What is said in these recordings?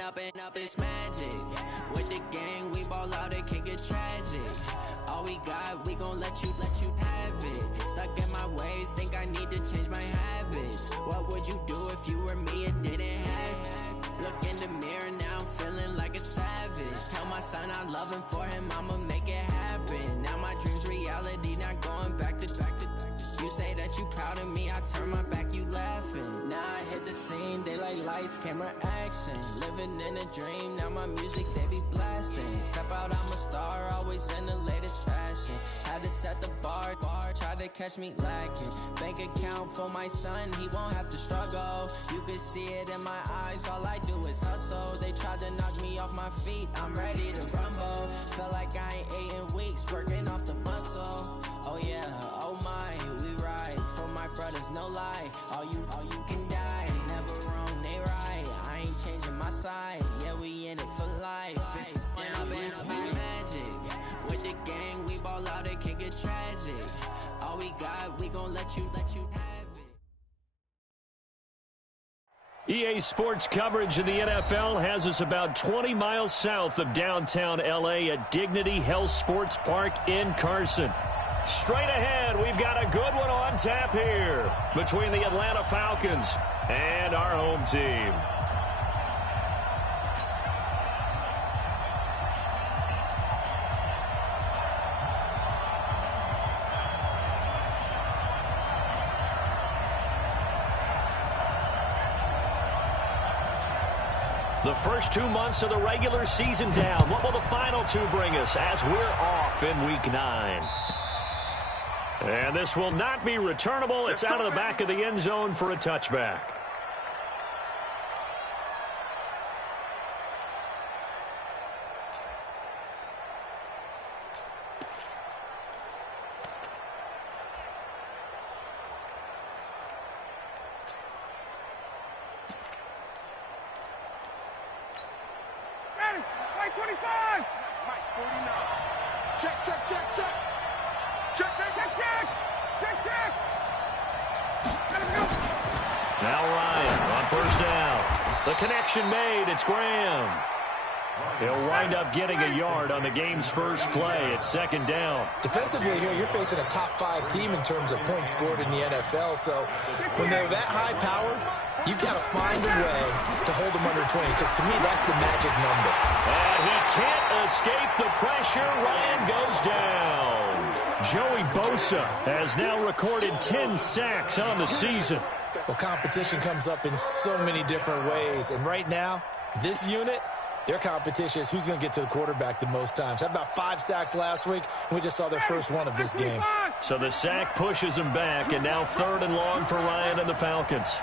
up this magic. With the gang, we ball out, it can get tragic. All we got, we gon' let you have it. Stuck in my ways, think I need to change my habits. What would you do if you were me and didn't have it? Look in the mirror, now I'm feeling like a savage. Tell my son I love him, for him I'ma make it happen. Now my dream's reality, not going back to. You say that you proud of me, I turn my back, you laughing. Now I hit the scene, they like lights, camera, action. Living in a dream, now my music, they be blasting. Step out, I'm a star, always in the latest fashion. Had to set the bar, try to catch me lacking. Bank account for my son, he won't have to struggle. You can see it in my eyes, all I do is hustle. They tried to knock me off my feet, I'm ready to rumble. Felt like I ain't ate in weeks, working off the muscle. Oh yeah, oh my, we ride for my brothers, no lie. All you can die, never wrong, they right. I ain't changing my side, yeah, we in it for life. Up is magic. With the gang, we ball out, it can get tragic. All we got, we gon' let you have it. EA Sports coverage of the NFL has us about 20 miles south of downtown L.A. at Dignity Health Sports Park in Carson. Straight ahead, we've got a good one on tap here between the Atlanta Falcons and our home team. The first 2 months of the regular season down. What will the final two bring us as we're off in Week 9? And this will not be returnable. It's out of the back of the end zone for a touchback. Mike 25! Mike 49. Check, check, check, check. Check, check, check, check. Check, check. Now Ryan on first down. The connection made. It's Graham. He'll wind up getting a yard on the game's first play. It's second down. Defensively here, you're facing a top 5 team in terms of points scored in the NFL. So when they're that high-powered, you've got to find a way to hold them under 20, because to me, that's the magic number. And he can't escape the pressure. Ryan goes down. Joey Bosa has now recorded 10 sacks on the season. Well, competition comes up in so many different ways. And right now, this unit, their competition is who's going to get to the quarterback the most times. Had about 5 sacks last week, and we just saw their first one of this game. So the sack pushes him back, and now 3rd and long for Ryan and the Falcons.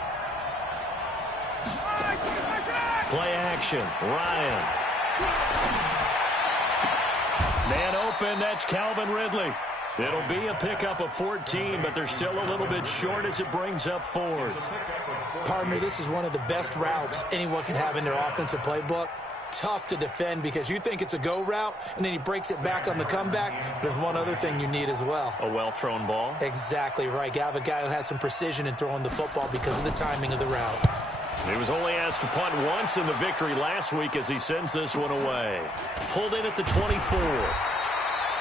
Play action. Ryan. Man open. That's Calvin Ridley. It'll be a pickup of 14, but they're still a little bit short as it brings up 4th. Partner, this is one of the best routes anyone can have in their offensive playbook. Tough to defend because you think it's a go route, and then he breaks it back on the comeback. There's one other thing you need as well. A well-thrown ball? Exactly right. You have a guy who has some precision in throwing the football because of the timing of the route. He was only asked to punt once in the victory last week as he sends this one away. Pulled in at the 24.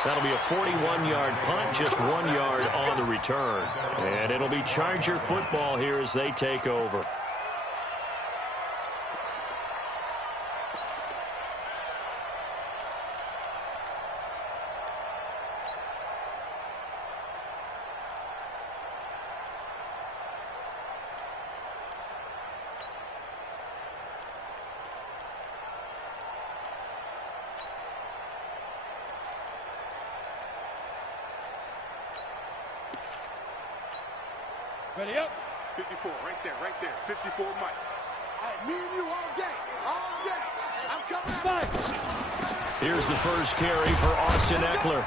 That'll be a 41-yard punt, just 1 yard on the return. And it'll be Charger football here as they take over. Ready up. 54, right there, 54, Mike. Hey, me and you all day, I'm coming out. Here's the first carry for Austin Eckler.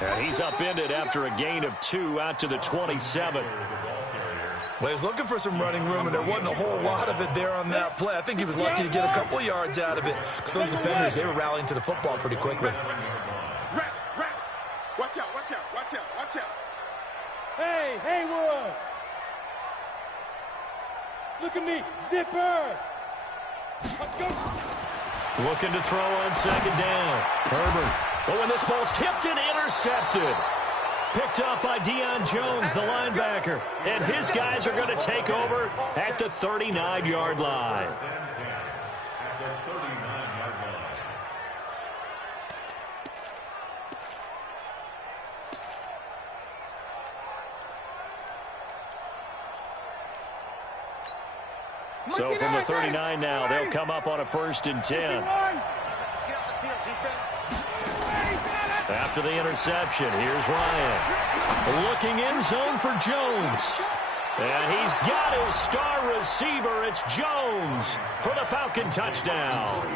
And he's upended after a gain of 2 out to the 27. Well, he was looking for some running room, and there wasn't a whole lot of it there on that play. I think he was lucky to get a couple yards out of it, because those defenders, they were rallying to the football pretty quickly. Rap. Watch out. Hey, Haywood. Look at me. Zipper. Looking to throw on second down. Herbert. Oh, and this ball's tipped and intercepted. Picked up by Deion Jones, the linebacker. And his guys are going to take over at the 39-yard line. So from the 39 now, they'll come up on a 1st and 10. After the interception, here's Ryan. Looking end zone for Jones. And he's got his star receiver. It's Jones for the Falcon touchdown.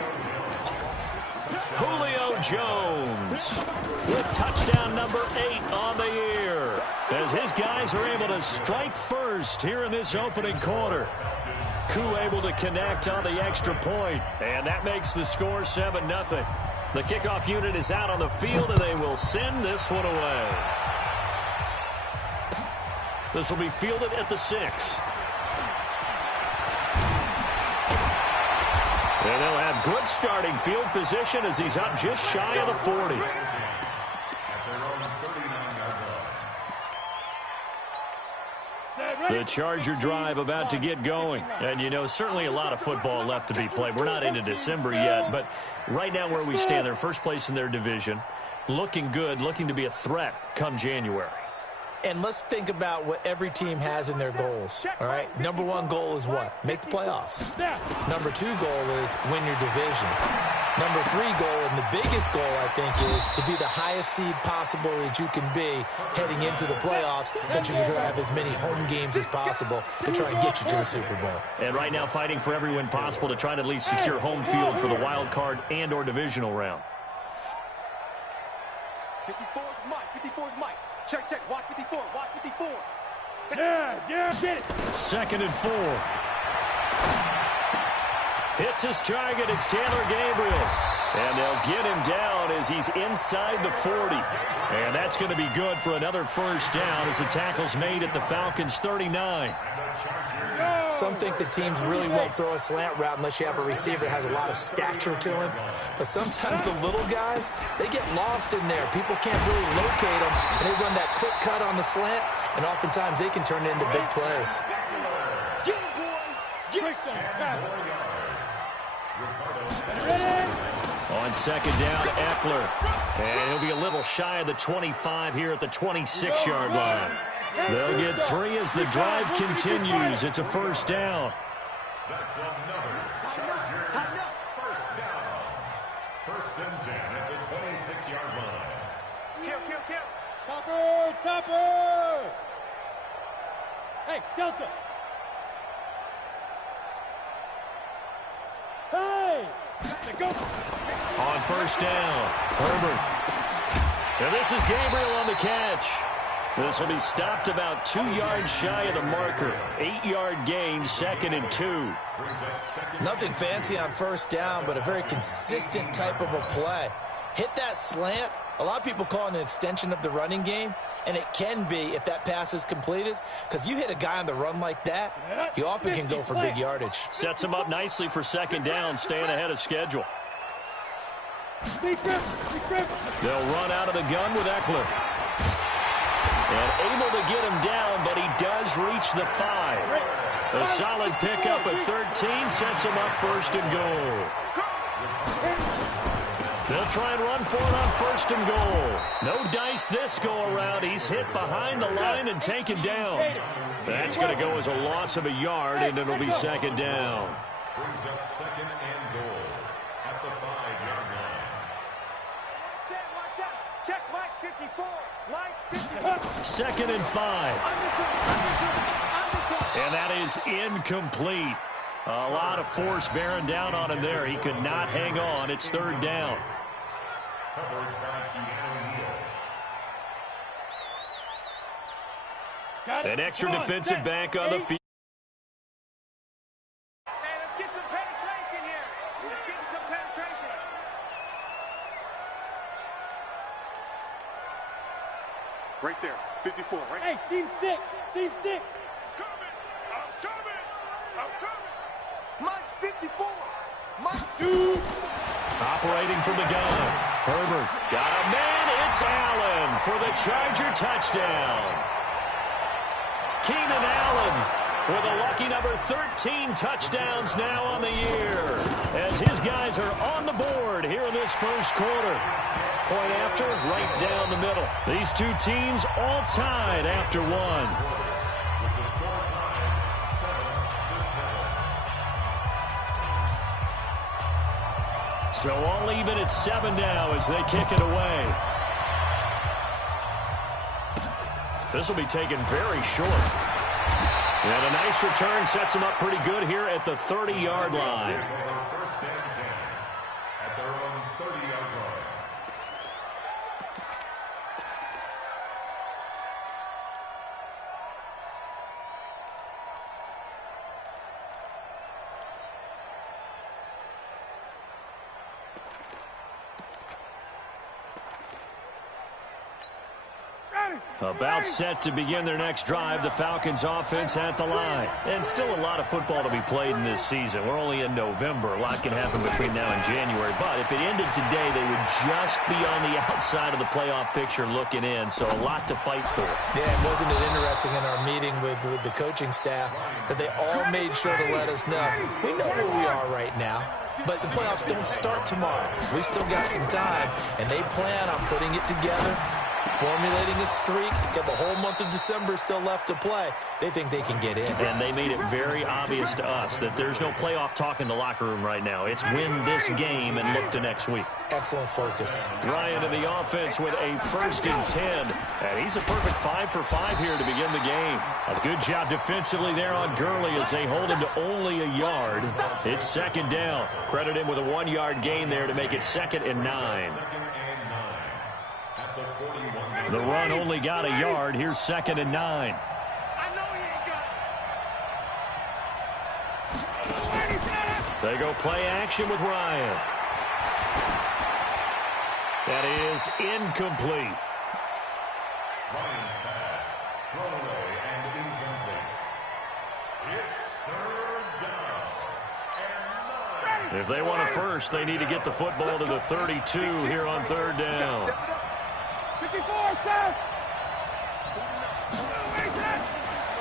Julio Jones with touchdown number 8 on the year, as his guys are able to strike first here in this opening quarter. Koo able to connect on the extra point, and that makes the score 7-0. The kickoff unit is out on the field, and they will send this one away. This will be fielded at the 6. And they'll have good starting field position as he's up just shy of the 40. The Charger drive about to get going. And, you know, certainly a lot of football left to be played. We're not into December yet, but right now where we stand, they're first place in their division. Looking good, looking to be a threat come January. And let's think about what every team has in their goals, all right? Number 1 goal is what? Make the playoffs. Number 2 goal is win your division. Number 3 goal, and the biggest goal, I think, is to be the highest seed possible that you can be heading into the playoffs, so that you can have as many home games as possible to try and get you to the Super Bowl. And right now fighting for every win possible to try to at least secure home field for the wild card and or divisional round. 54 is Mike. 54 is Mike. Check, check. Watch 54. Watch 54. Yeah, get it. 2nd and 4. Hits his target. It's Taylor Gabriel. And they'll get him down as he's inside the 40. And that's going to be good for another 1st down as the tackle's made at the Falcons' 39. Some think the teams really won't throw a slant route unless you have a receiver that has a lot of stature to him. But sometimes the little guys, they get lost in there. People can't really locate them, and they run that quick cut on the slant, and oftentimes they can turn it into big plays. Get him, boy. Get him. On 2nd down, Eckler. And he'll be a little shy of the 25 here at the 26-yard line. They'll get 3 as the drive continues. It's a 1st down. That's another Charger 1st down. 1st and 10 at the 26-yard line. Kill. Topper. Hey, Delta. Hey. Go. On 1st down, Herbert. And this is Gabriel on the catch. This will be stopped about 2 yards shy of the marker. 8-yard gain, 2nd and 2. Nothing fancy on 1st down, but a very consistent type of a play. Hit that slant. A lot of people call it an extension of the running game, and it can be if that pass is completed, because you hit a guy on the run like that, you often can go for big yardage. Sets him up nicely for 2nd down, staying ahead of schedule. They'll run out of the gun with Eckler. And able to get him down, but he does reach the 5. A solid pickup at 13 sets him up 1st and goal. They'll try and run for it on 1st and goal. No dice this go-around. He's hit behind the line and taken down. That's going to go as a loss of a yard, and it'll be 2nd down. Brings up 2nd and goal at the 5-yard line. Watch out. Check Mike 54. Mike 54. 2nd and 5. And that is incomplete. A lot of force bearing down on him there. He could not hang on. It's 3rd down. Coverage by Keanu An extra defensive back on the field. Hey, let's get some penetration here. Let's get some penetration. Right there, 54, right? Hey, seam 6. Seam 6. I'm coming. Mike's 54. Operating from the gun. Herbert got a man. It's Allen for the Charger touchdown. Keenan Allen with a lucky number 13 touchdowns now on the year, as his guys are on the board here in this first quarter. Point after, right down the middle. These two teams all tied after one. So all even at 7 now as they kick it away. This will be taken very short. And a nice return sets them up pretty good here at the 30-yard line. First and 10 at their own 30-yard line. About set to begin their next drive, the Falcons offense at the line. And still a lot of football to be played in this season. We're only in November. A lot can happen between now and January. But if it ended today, they would just be on the outside of the playoff picture looking in. So a lot to fight for. Yeah, and wasn't it interesting in our meeting with the coaching staff that they all made sure to let us know, we know where we are right now, but the playoffs don't start tomorrow. We still got some time, and they plan on putting it together, formulating a streak. Got the whole month of December still left to play. They think they can get in. And they made it very obvious to us that there's no playoff talk in the locker room right now. It's win this game and look to next week. Excellent focus. Ryan in the offense with a 1st and 10. And he's a perfect 5 for 5 here to begin the game. A good job defensively there on Gurley as they hold him to only a yard. It's 2nd down. Credit him with a 1-yard gain there to make it 2nd and 9. The run only got a yard. Here's 2nd and 9. I know he ain't got it. They go play action with Ryan. That is incomplete. Ryan's pass, thrown away and incomplete. It's 3rd down and 9. If they want a first, they need to get the football to the 32 here on 3rd down. 54, 10.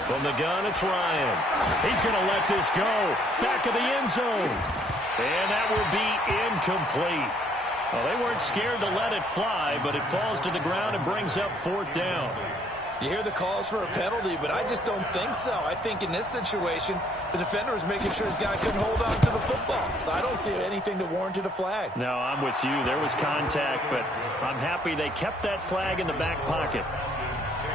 From the gun, it's Ryan. He's going to let this go. Back of the end zone. And that will be incomplete. Well, they weren't scared to let it fly, but it falls to the ground and brings up 4th down. You hear the calls for a penalty, but I just don't think so. I think in this situation, the defender was making sure his guy couldn't hold on to the football. So I don't see anything to warrant a flag. No, I'm with you. There was contact, but I'm happy they kept that flag in the back pocket.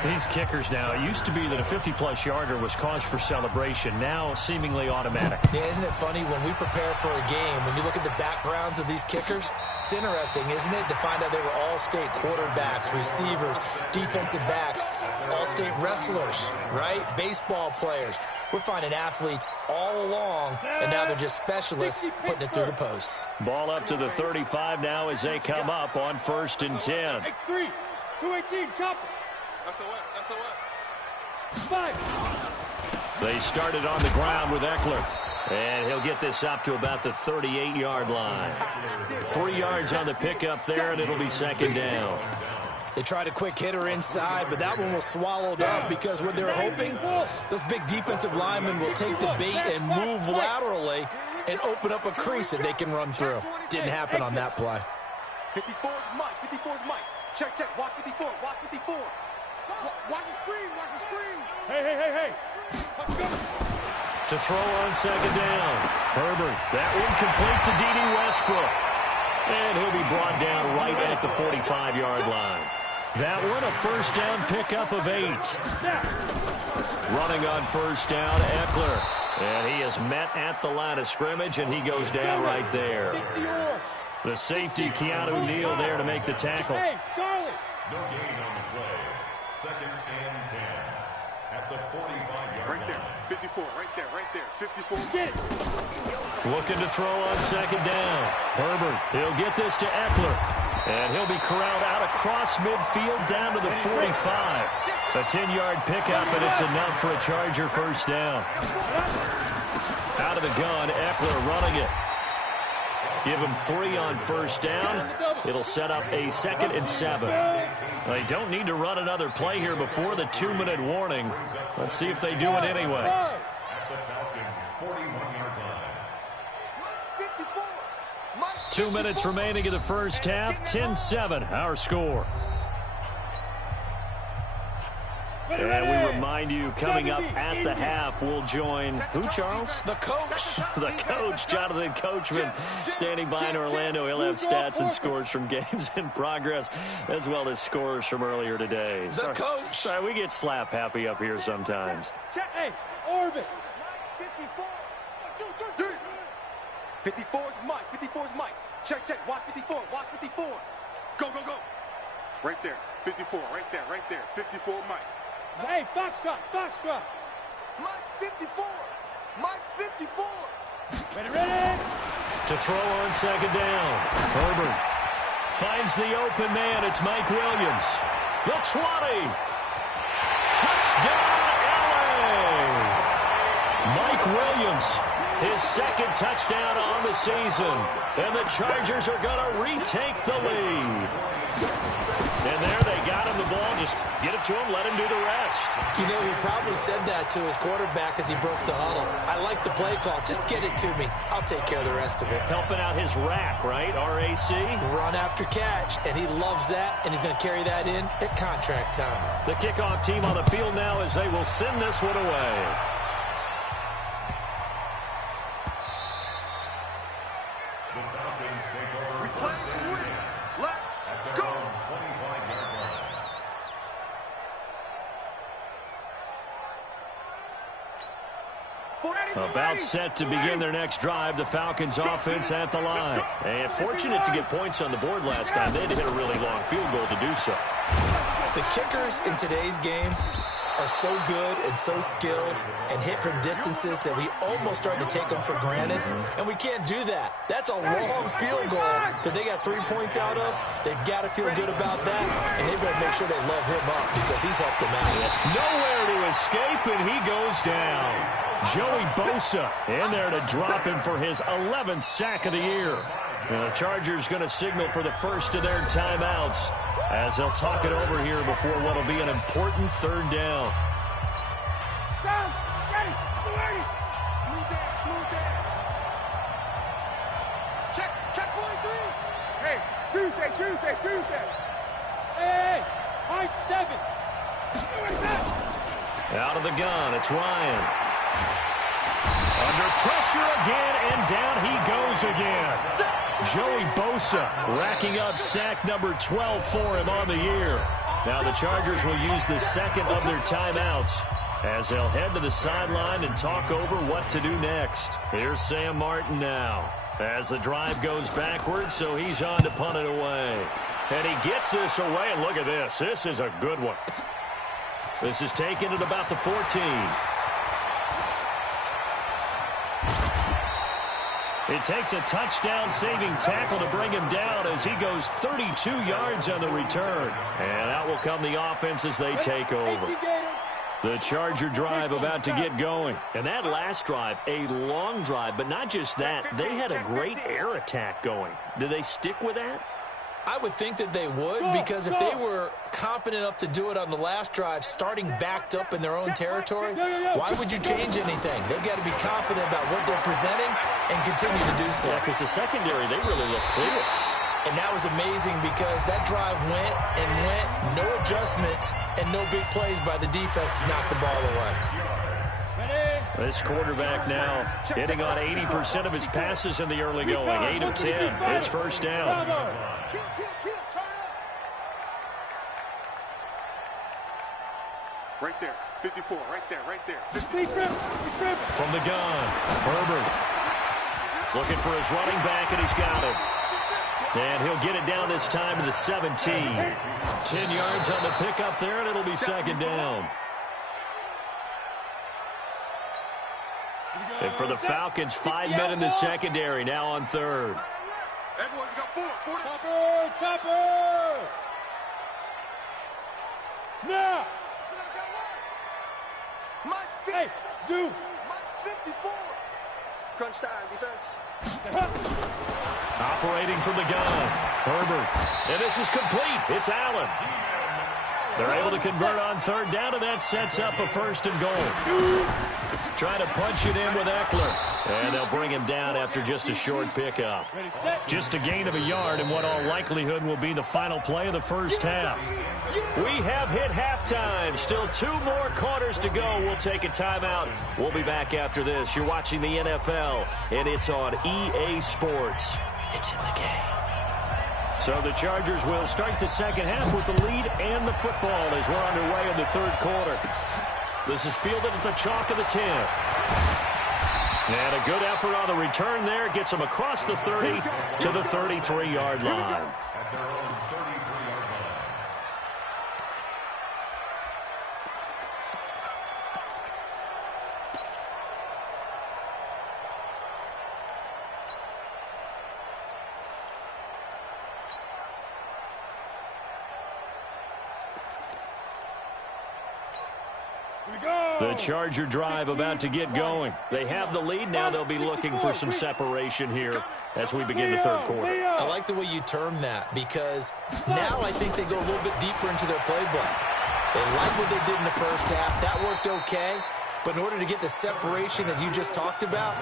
These kickers now, it used to be that a 50-plus yarder was cause for celebration. Now, seemingly automatic. Yeah, isn't it funny when we prepare for a game, when you look at the backgrounds of these kickers, it's interesting, isn't it, to find out they were all-state quarterbacks, receivers, defensive backs, all-state wrestlers, right? Baseball players. We're finding athletes all along, and now they're just specialists putting it through the posts. Ball up to the 35 now as they come up on 1st and 10. X3, 218, chop it. SOS. 5. They started on the ground with Eckler. And he'll get this up to about the 38-yard line. 3 yards on the pickup there, and it'll be 2nd down. They tried a quick hitter inside, but that one was swallowed up because what they're hoping, those big defensive linemen will take the bait and move laterally and open up a crease that they can run through. Didn't happen on that play. 54's Mike. 54's Mike. Check, check. Watch 54. Watch 54. Watch the screen. Watch the screen. Hey. Let's go. To throw on 2nd down. Herbert, that one complete to D.D. Westbrook. And he'll be brought down right at the 45-yard line. That one a 1st down pickup of 8. Running on 1st down, Eckler. And he is met at the line of scrimmage, and he goes down right there. The safety, Keanu Neal, there to make the tackle. Hey, Charlie. No gain on the play. 2nd and 10 at the 45-yard Right there. line. 54. Right there. 54. Get it. Looking to throw on 2nd down. Herbert, he'll get this to Eckler. And he'll be corralled out across midfield down to the 45. A 10-yard pickup, and it's enough for a Charger 1st down. Out of the gun, Eckler running it. Give him 3 on first down. It'll set up a 2nd and 7. They don't need to run another play here before the 2-minute warning. Let's see if they do it anyway. At the Falcons' 41-yard line. 2 minutes remaining in the first half. 10-7, our score. And we remind you, coming up at the half, we'll join who, Charles? The coach. The coach, Jonathan Coachman, standing by in Orlando. He'll have stats and scores from games in progress, as well as scores from earlier today. The coach. Sorry, we get slap happy up here sometimes. Hey, orbit. 54 is Mike. 54 is Mike. Check, check. Watch 54. Watch 54. Go, go, go. Right there. 54. Right there. Right there. 54 Mike. Hey, Foxtrot. Foxtrot. Mike 54. Mike 54. Ready, ready. To throw on 2nd down. Herbert finds the open man. It's Mike Williams. The 20. Touchdown, LA. Mike Williams, his 2nd touchdown on the season. And the Chargers are going to retake the lead. And there they got him the ball. Just get it to him, let him do the rest. You know, he probably said that to his quarterback as he broke the huddle. I like the play call. Just get it to me. I'll take care of the rest of it. Helping out his rack, right? RAC. Run after catch, and he loves that, and he's going to carry that in at contract time. The kickoff team on the field now as they will send this one away. The Falcons take over We play to win. Let's at their go. own 25-yard line. About set to begin their next drive. The Falcons offense at the line. And fortunate to get points on the board last time. They had to hit a really long field goal to do so. The kickers in today's game are so good and so skilled and hit from distances that we almost start to take them for granted, and we can't do that. That's a long field goal that they got 3 points out of. They've got to feel good about that, and they better make sure they love him up because he's helped them out. Nowhere to escape, and he goes down. Joey Bosa in there to drop him for his 11th sack of the year. And the Chargers going to signal for the first of their timeouts as they'll talk it over here before what will be an important 3rd down. Down. Ready. Ready. Move down. Move down. Check. Check 43. Hey, Tuesday, Tuesday, Tuesday. Hey, high 7. Where's that? Out of the gun, it's Ryan. Under pressure again, and down he goes again. Joey Bosa racking up sack number 12 for him on the year. Now the Chargers will use the 2nd of their timeouts as they'll head to the sideline and talk over what to do next. Here's Sam Martin now as the drive goes backwards, so he's on to punt it away. And he gets this away, and look at this. This is a good one. This is taken at about the 14. It takes a touchdown-saving tackle to bring him down as he goes 32 yards on the return. And out will come the offense as they take over. The Charger drive about to get going. And that last drive, a long drive, but not just that. They had a great air attack going. Do they stick with that? I would think that they would, because if they were confident enough to do it on the last drive, starting backed up in their own territory, why would you change anything? They've got to be confident about what they're presenting and continue to do so. Yeah, because the secondary, they really look clueless. And that was amazing because that drive went and went, no adjustments, and no big plays by the defense to knock the ball away. This quarterback now hitting on 80% of his passes in the early going. 8 of 10. It's first down. Kill, turn up. Right there, 54, right there, right there. 54. From the gun, Herbert looking for his running back, and he's got it. And he'll get it down this time to the 17. 10 yards on the pickup there, and it'll be 2nd down. And for the Falcons, 5 men in the secondary, now on 3rd. Everyone, we got 4. Chopper, chopper. Now. Mike 50. Hey, zoom. Mike 54. Crunch time, defense. Operating from the gun. Herbert. And this is complete. It's Allen. They're able to convert on third down, and that sets up a first and goal. Trying to punch it in with Eckler. And they'll bring him down after just a short pickup. Just a gain of a yard in what all likelihood will be the final play of the first half. We have hit halftime. Still 2 more quarters to go. We'll take a timeout. We'll be back after this. You're watching the NFL, and it's on EA Sports. It's in the game. So the Chargers will start the second half with the lead and the football as we're underway in the third quarter. This is fielded at the chalk of the 10. And a good effort on the return there. Gets them across the 30 to the 33-yard line. The Charger drive about to get going. They have the lead. Now they'll be looking for some separation here as we begin the third quarter. I like the way you term that because now I think they go a little bit deeper into their playbook. They like what they did in the first half. That worked okay. But in order to get the separation that you just talked about,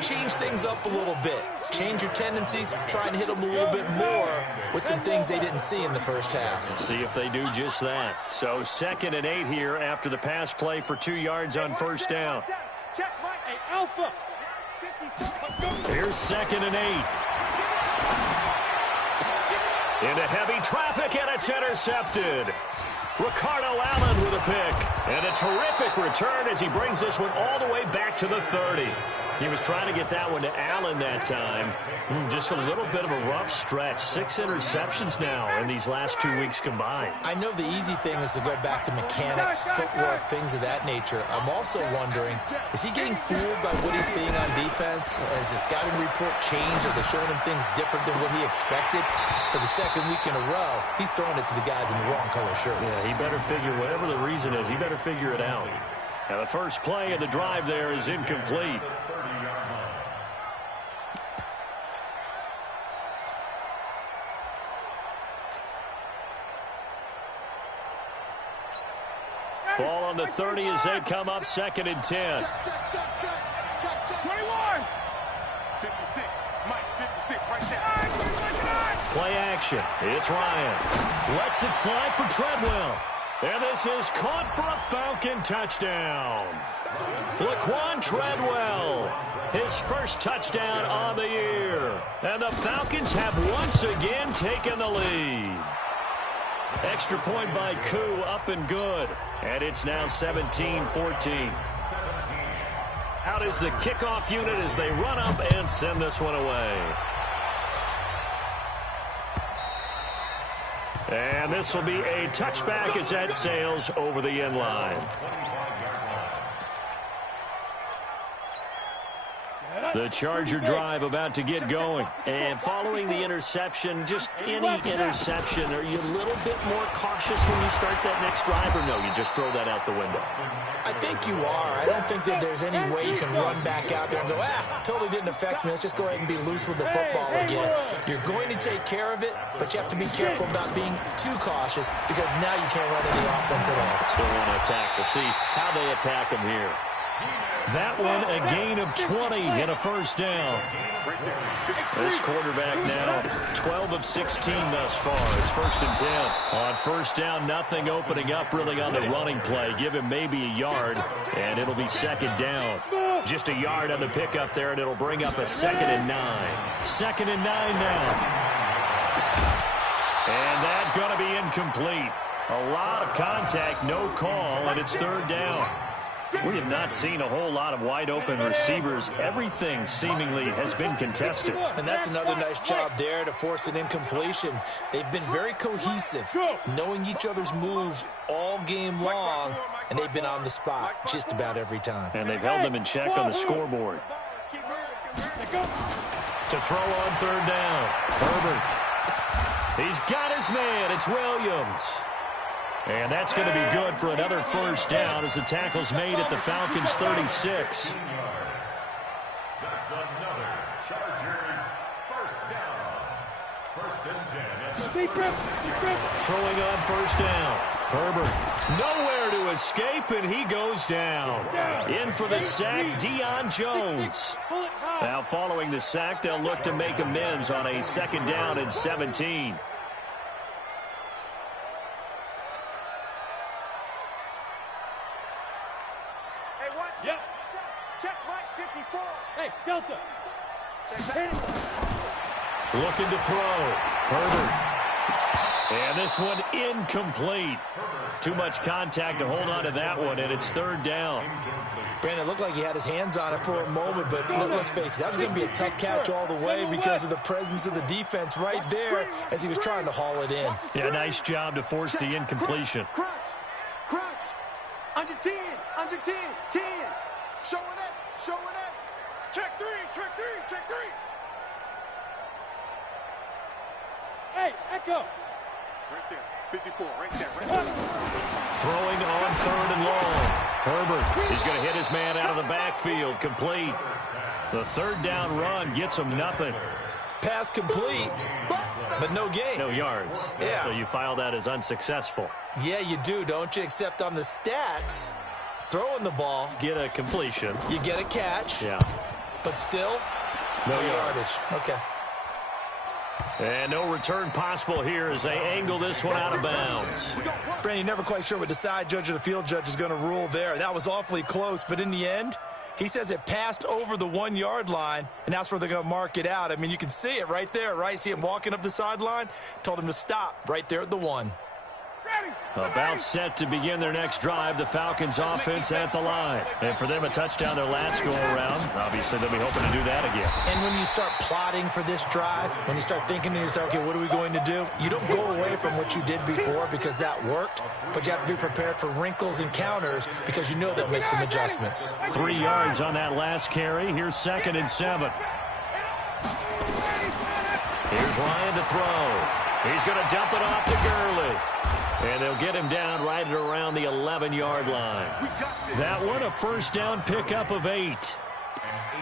change things up a little bit. Change your tendencies, try and hit them a little bit more with some things they didn't see in the first half. See if they do just that. So 2nd and 8 here after the pass play for 2 yards on first down. Here's 2nd and 8. Into heavy traffic, and it's intercepted. Ricardo Allen with a pick. And a terrific return as he brings this one all the way back to the 30. He was trying to get that one to Allen that time. Just a little bit of a rough stretch. 6 interceptions now in these last 2 weeks combined. I know the easy thing is to go back to mechanics, footwork, things of that nature. I'm also wondering, is he getting fooled by what he's seeing on defense? Has the scouting report changed? Are they showing him things different than what he expected? For the 2nd week in a row, he's throwing it to the guys in the wrong color shirts. Yeah, he better figure, whatever the reason is, he better figure it out. Now the first play of the drive there is incomplete. Ball on the 30 as they come up 2nd and 10. 21. 56. Mike, 56 right there. Play action. It's Ryan. Lets it fly for Treadwell. And this is caught for a Falcon touchdown. Laquan Treadwell, his first touchdown on the year. And the Falcons have once again taken the lead. Extra point by Koo, up and good. And it's now 17-14. Out is the kickoff unit as they run up and send this one away. And this will be a touchback as that sails over the end line. The Charger drive about to get going. And following the interception, just any interception, are you a little bit more cautious when you start that next drive, or no, you just throw that out the window? I think you are. I don't think that there's any way you can run back out there and go, totally didn't affect me. Let's just go ahead and be loose with the football again. You're going to take care of it, but you have to be careful about being too cautious because now you can't run any offense at all. Still want to attack. We'll see how they attack him here. That one, a gain of 20 and a first down. This quarterback now 12 of 16 thus far. It's 1st and 10. On first down, nothing opening up really on the running play. Give him maybe a yard, and it'll be 2nd down. Just a yard on the pickup there, and it'll bring up a 2nd and 9. 2nd and 9 now. And that's going to be incomplete. A lot of contact, no call, and it's 3rd down. We have not seen a whole lot of wide-open receivers. Everything seemingly has been contested. And that's another nice job there to force an incompletion. They've been very cohesive, knowing each other's moves all game long, and they've been on the spot just about every time. And they've held them in check on the scoreboard. To throw on 3rd down, Herbert. He's got his man. It's Williams. And that's going to be good for another first down as the tackle's made at the Falcons' 36. That's another Chargers first down. First and 10 at the Deep grip, deep grip. Throwing on first down. Herbert nowhere to escape, and he goes down. In for the sack, Deion Jones. Pull it high. Now following the sack, they'll look to make amends on a second down and 17. Hey, watch. Yep. Check right, 54. Hey, Delta. Check Hit back. it. Looking to throw. Herbert. And this one incomplete. Too much contact to hold on to that one, and it's third down. Brandon, it looked like he had his hands on it for a moment, but let's face it, that was going to be a tough catch all the way because of the presence of the defense right there as he was trying to haul it in. Yeah, nice job to force the incompletion. Crunch. Crunch. Under 10. Under 10. 10. Showing up. Showing up. Check 3. Check 3. Check 3. Hey, Echo. Right there. 54. Right there. Right there. Throwing on third and long. Herbert is going to hit his man out of the backfield. Complete. The third down run gets him nothing. Pass complete, but no gain. No yards. Yeah. So you file that as unsuccessful. Yeah, you do, don't you? Except on the stats, throwing the ball, Get a completion. you get a catch, Yeah. but still, No no yards. yardage. Okay. And no return possible here as they angle this one out of bounds. Brandon, you're never quite sure what the side judge or the field judge is going to rule there. That was awfully close, but in the end, he says it passed over the 1 yard line, and that's where they're going to mark it out. I mean, you can see it right there, right? See him walking up the sideline, told him to stop right there at the 1. About set to begin their next drive, the Falcons offense at the line. And for them, a touchdown their last go-around. Obviously, they'll be hoping to do that again. And when you start plotting for this drive, when you start thinking to yourself, okay, what are we going to do? You don't go away from what you did before because that worked, but you have to be prepared for wrinkles and counters because you know they'll make some adjustments. 3 yards on that last carry. Here's 2nd and 7. Here's Ryan to throw. He's going to dump it off to Gurley. And they'll get him down right at around the 11-yard line. That one, a first down pickup of 8.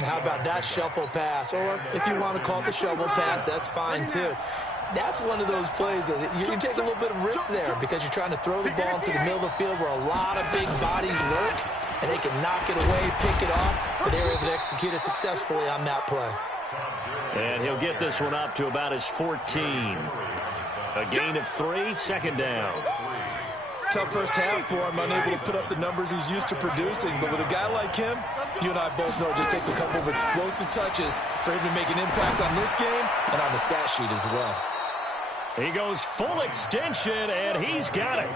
How about that shuffle pass? Or if you want to call it the shovel pass, that's fine too. That's one of those plays that you can take a little bit of risk there because you're trying to throw the ball into the middle of the field where a lot of big bodies lurk, and they can knock it away, pick it off, but they were able to execute it successfully on that play. And he'll get this one up to about his 14. A gain of 3, 2nd down. Tough first half for him, unable to put up the numbers he's used to producing. But with a guy like him, you and I both know it just takes a couple of explosive touches for him to make an impact on this game and on the stat sheet as well. He goes full extension, and he's got it.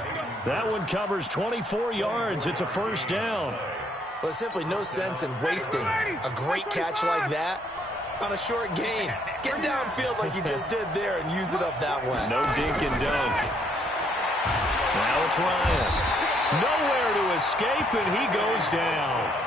That one covers 24 yards. It's a first down. Well, there's simply no sense in wasting a great catch like that on a short gain. Get downfield like you just did there and use it up that way. No dink and dunk. Now it's Ryan. Nowhere to escape, and he goes down.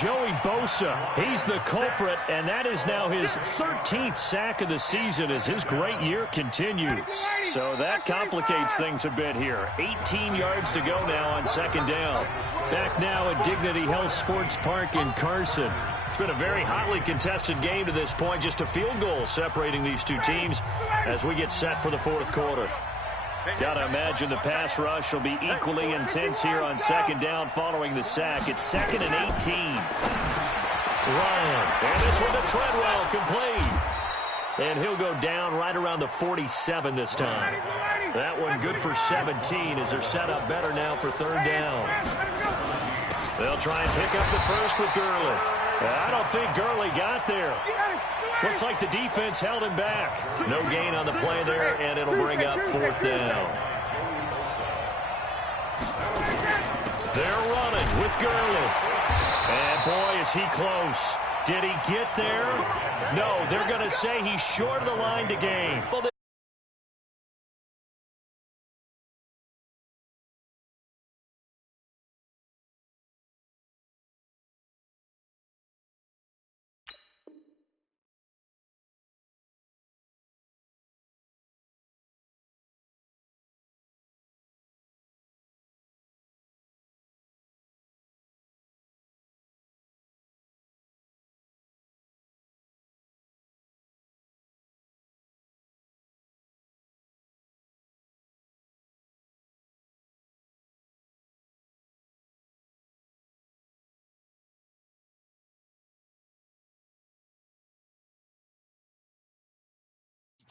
Joey Bosa, he's the culprit, and that is now his 13th sack of the season as his great year continues. So that complicates things a bit here. 18 yards to go now on 2nd down. Back now at Dignity Health Sports Park in Carson. It's been a very hotly contested game to this point. Just a field goal separating these two teams as we get set for the 4th quarter. Got to imagine the pass rush will be equally intense here on 2nd down following the sack. It's 2nd and 18. Ryan, and this one to Treadwell, complete. And he'll go down right around the 47 this time. That one good for 17 as they're set up better now for 3rd down. They'll try and pick up the first with Gurley. I don't think Gurley got there. Looks like the defense held him back. No gain on the play there, and it'll bring up 4th down. They're running with Gurley. And boy, is he close. Did he get there? No, they're going to say he's short of the line to gain.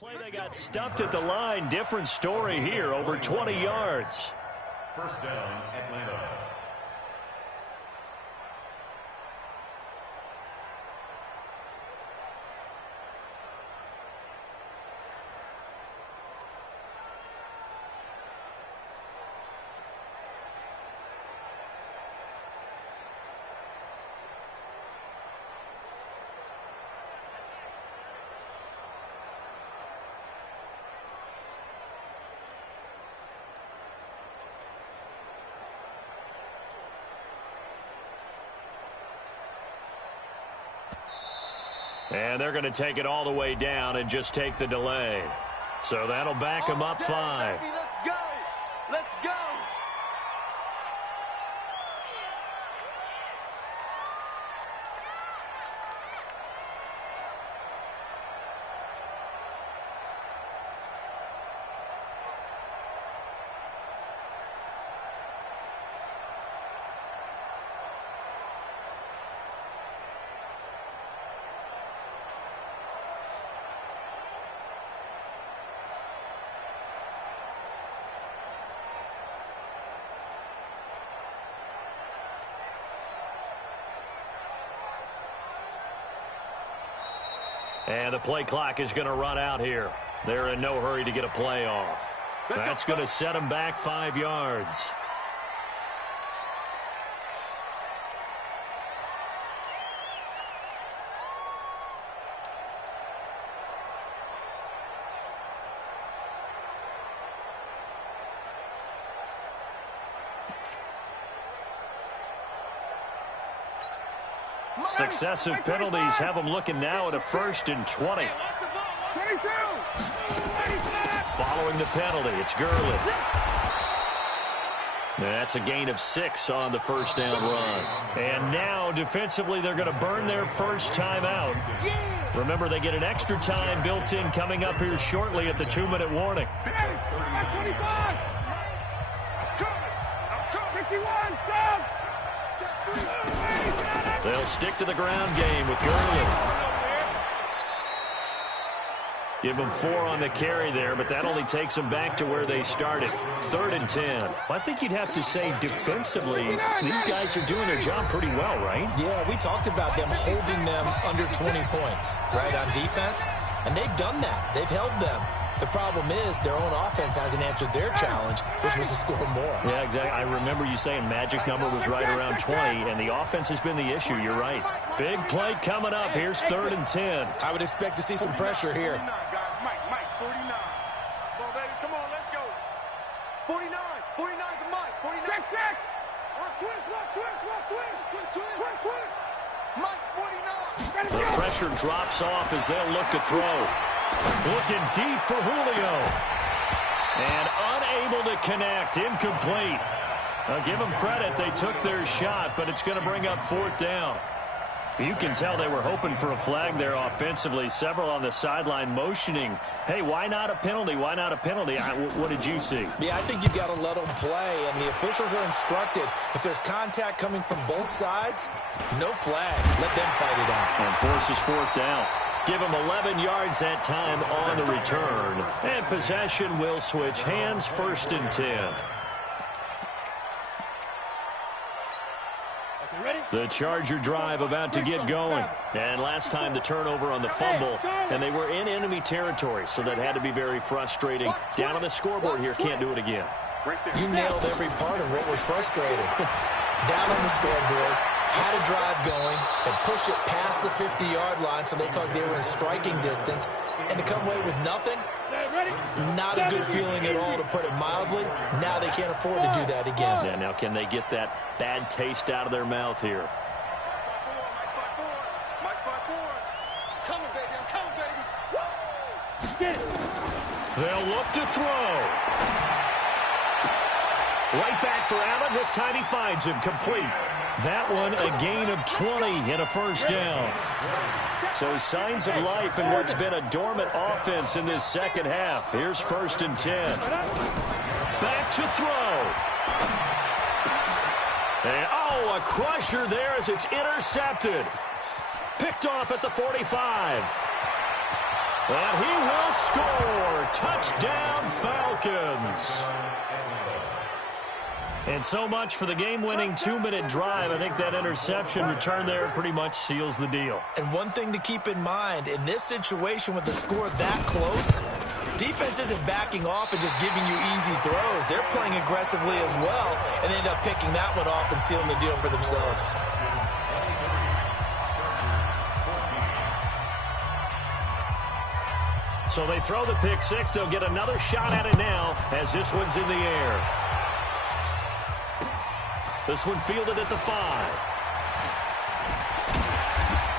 Play, they got stuffed at the line. Different story here, over 20 yards. First down, Atlanta. And they're going to take it all the way down and just take the delay. So that'll back them up 5. Let's go! Let's go! And the play clock is going to run out here. They're in no hurry to get a play off. That's going to set them back 5 yards. Successive penalties have them looking now at a 1st and 20. 22! Following the penalty, it's Gurley. That's a gain of 6 on the first down run. And now, defensively, they're going to burn their first time out. Remember, they get an extra time built in coming up here shortly at the 2-minute warning. 25! 51, Sam! They'll stick to the ground game with Gurley. Give them 4 on the carry there, but that only takes them back to where they started. 3rd and 10. Well, I think you'd have to say defensively, these guys are doing their job pretty well, right? Yeah, we talked about them holding them under 20 points, right, on defense. And they've done that. They've held them. The problem is their own offense hasn't answered their challenge, which was to score more. Yeah, exactly. I remember you saying magic number was right around 20, and the offense has been the issue. You're right. Big play coming up. Here's 3rd and 10. I would expect to see some pressure here. 49, guys. Mike, 49. Come on, baby. Come on, let's go. 49. 49 to Mike. 49. Check! Watch twist. Mike's 49. The pressure drops off as they'll look to throw. Looking deep for Julio. And unable to connect. Incomplete. I'll give them credit. They took their shot, but it's going to bring up 4th down. You can tell they were hoping for a flag there offensively. Several on the sideline motioning. Hey, why not a penalty? Why not a penalty? What did you see? Yeah, I think you've got to let them play, and the officials are instructed. If there's contact coming from both sides, no flag. Let them fight it out. And forces 4th down. Give them 11 yards that time on the return. And possession will switch hands. 1st and 10. The Charger drive about to get going. And last time the turnover on the fumble, and they were in enemy territory, so that had to be very frustrating. Down on the scoreboard here, can't do it again. You nailed every part of what was frustrating. Down on the scoreboard, had a drive going, and pushed it past the 50-yard line so they felt they were in striking distance. And to come away with nothing, not a good feeling at all, to put it mildly. Now they can't afford to do that again. Yeah, now can they get that bad taste out of their mouth here? Mike's by 4. Coming, baby. I'm coming, baby. Woo! Get it! They'll look to throw. Right back for Allen. This time he finds him complete. That one a gain of 20 and a 1st down. So signs of life in what's been a dormant offense in this second half. Here's 1st and 10. Back to throw. And, oh, a crusher there as it's intercepted. Picked off at the 45. And he will score. Touchdown, Falcons. And so much for the game-winning 2-minute drive. I think that interception return there pretty much seals the deal. And one thing to keep in mind, in this situation with the score that close, defense isn't backing off and just giving you easy throws. They're playing aggressively as well, and they end up picking that one off and sealing the deal for themselves. So they throw the pick six. They'll get another shot at it now as this one's in the air. This one fielded at the 5.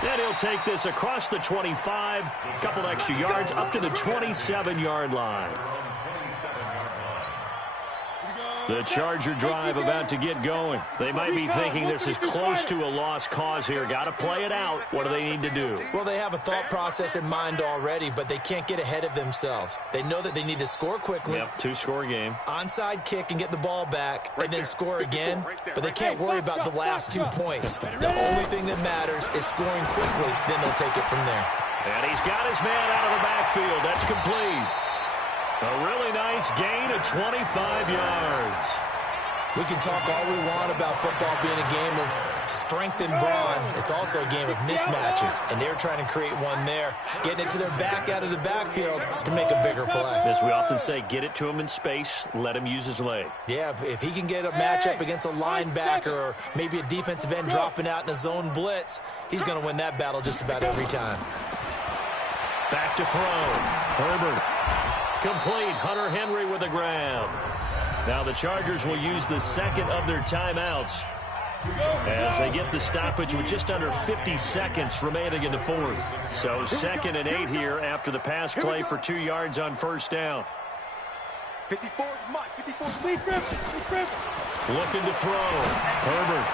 And he'll take this across the 25. A couple extra yards up to the 27-yard line. The Charger drive about to get going. They might be thinking this is close to a lost cause here. Got to play it out. What do they need to do? Well, they have a thought process in mind already, but they can't get ahead of themselves. They know that they need to score quickly. Yep, 2-score game. Onside kick and get the ball back and then score again, but they can't worry about the last 2 points. The only thing that matters is scoring quickly, then they'll take it from there. And he's got his man out of the backfield. That's complete. A really nice gain of 25 yards. We can talk all we want about football being a game of strength and brawn. It's also a game of mismatches, and they're trying to create one there, getting it to their back out of the backfield to make a bigger play. As we often say, get it to him in space, let him use his leg. Yeah, if he can get a matchup against a linebacker or maybe a defensive end dropping out in a zone blitz, he's going to win that battle just about every time. Back to throw. Herbert. Complete. Hunter Henry with a grab. Now the Chargers will use the second of their timeouts as they get the stoppage with just under 50 seconds remaining in the fourth. So 2nd and 8 here after the pass play for 2 yards on first down. 54 Mike. 54 Lee. Looking to throw. Herbert.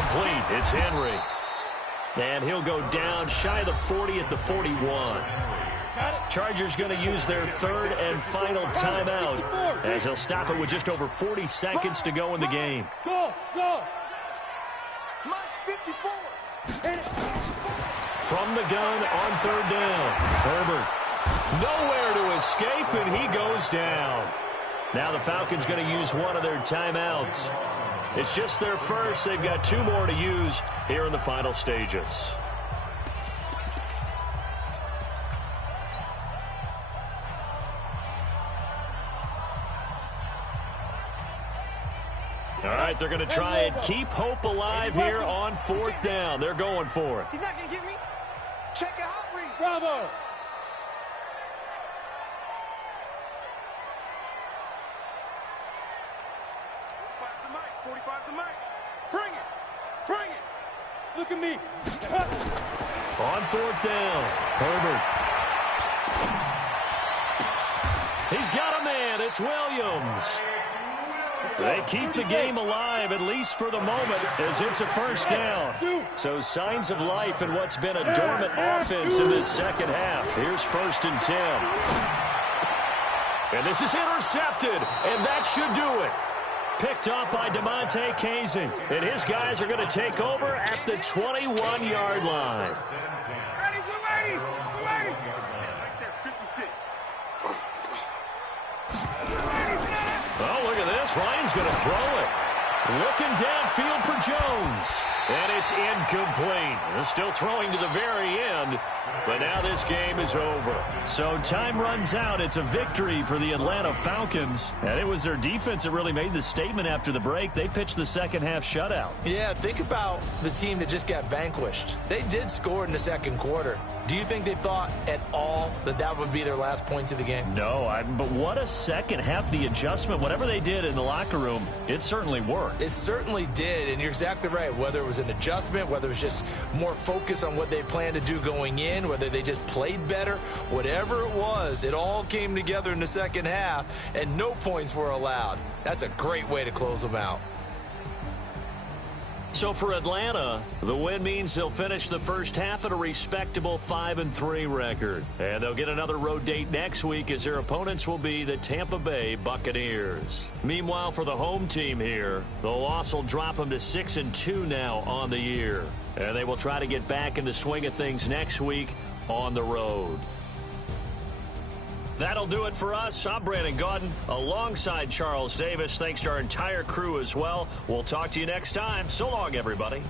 Complete. It's Henry. And he'll go down shy of the 40 at the 41. Chargers going to use their 3rd and final timeout as they'll stop it with just over 40 seconds to go in the game. Go. Mike 54. From the gun on 3rd down. Herbert nowhere to escape, and he goes down. Now the Falcons going to use one of their timeouts. It's just their first. They've got 2 more to use here in the final stages. All right, they're going to try and keep hope alive here on 4th down. They're going for it. He's not going to get me. Check it out, Reed. Bravo. Mike. 45 to Mike. Bring it. Look at me. On 4th down, Herbert. He's got a man. It's Williams. They keep the game alive, at least for the moment, as it's a first down. So signs of life in what's been a dormant offense in this second half. Here's 1st and 10. And this is intercepted, and that should do it. Picked up by DeMonte Casey. And his guys are going to take over at the 21-yard line. Ready. Right there, 56. Oh, look at this. Ryan's going to throw it. Looking downfield for Jones. And it's incomplete. They're still throwing to the very end. But now this game is over. So time runs out. It's a victory for the Atlanta Falcons. And it was their defense that really made the statement after the break. They pitched the second half shutout. Yeah, think about the team that just got vanquished. They did score in the second quarter. Do you think they thought at all that that would be their last points of the game? No, but what a second half. The adjustment, whatever they did in the locker room, it certainly worked. It certainly did, and you're exactly right. Whether it was an adjustment, whether it was just more focus on what they planned to do going in, whether they just played better, whatever it was, it all came together in the second half, and no points were allowed. That's a great way to close them out. So for Atlanta, the win means they'll finish the first half at a respectable 5-3 record. And they'll get another road date next week as their opponents will be the Tampa Bay Buccaneers. Meanwhile, for the home team here, the loss will drop them to 6-2 now on the year. And they will try to get back in the swing of things next week on the road. That'll do it for us. I'm Brandon Gaudin alongside Charles Davis. Thanks to our entire crew as well. We'll talk to you next time. So long, everybody.